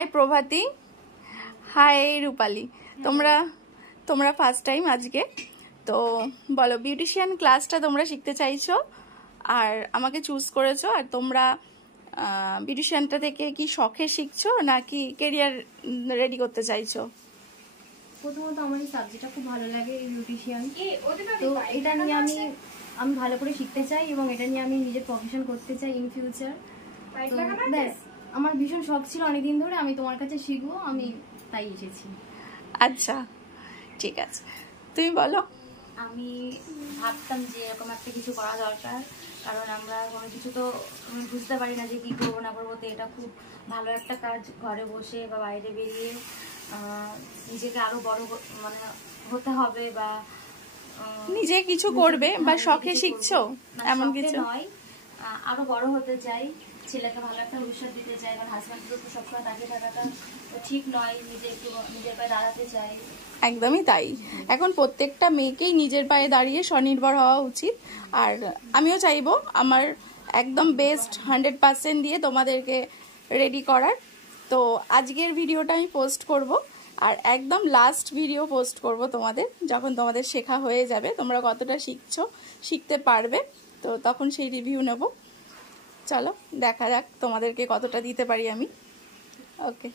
High প্রভাতী, high রূপালী। তোমরা তোমরা first time আজকে তো বলো, বিউটিশিয়ান ক্লাসটা তোমরা শিখতে চাইছো আর আমাকে চুজ করেছো। আর তোমরা বিউটিশিয়ানটা থেকে কি শখে শিখছো নাকি কেরিয়ার রেডি করতে চাইছো? প্রথমত আমার এই সাবজেক্টটা খুব ভালো লাগে, এই বিউটিশিয়ান। তো এটা নিয়ে আমি ভালো করে শিখতে চাই এবং এটা নিয়ে আমি নিজের প্রফেশন করতে চাই ইন ফিউচার। ব্যাস, আমার ভীষণ শখ ছিল অনেকদিন ধরে, আমি তোমার কাছে শিখবো, আমি তাই এসেছি। আচ্ছা, ঠিক আছে, তুমি বলো। আমি ভাবতাম যে এরকম একটা কিছু করা দরকার, কারণ আমরা কোনো কিছু তো বুঝতে পারি না যে কি করবো না করবো। তো এটা খুব ভালো একটা কাজ, ঘরে বসে বা বাইরে বেরিয়ে নিজেকে আরো বড় মানে হতে হবে বা নিজে কিছু করবে বা শখে শিখছো এমন কিছু নয়, আরো বড় হতে চাই, ছেলেকে ভালো একটা ভবিষ্যৎ দিতে চাই। কারণ হাজব্যান্ডের উপর সবসময় তাকিয়ে থাকাটা ঠিক নয়, নিজের পায়ে দাঁড়াতে চাই। একদমই তাই, এখন প্রত্যেকটা মেয়েকেই নিজের পায়ে দাঁড়িয়ে স্বনির্ভর হওয়া উচিত। আর আমিও চাইবো আমার একদম বেস্ট 100% দিয়ে তোমাদেরকে রেডি করার। তো আজকের ভিডিওটা আমি পোস্ট করব আর একদম লাস্ট ভিডিও পোস্ট করব তোমাদের, যখন তোমাদের শেখা হয়ে যাবে, তোমরা কতটা শিখতে পারবে, তো তখন সেই রিভিউ নেব। চলো দেখা যাক তোমাদেরকে কতটা দিতে পারি আমি। ওকে।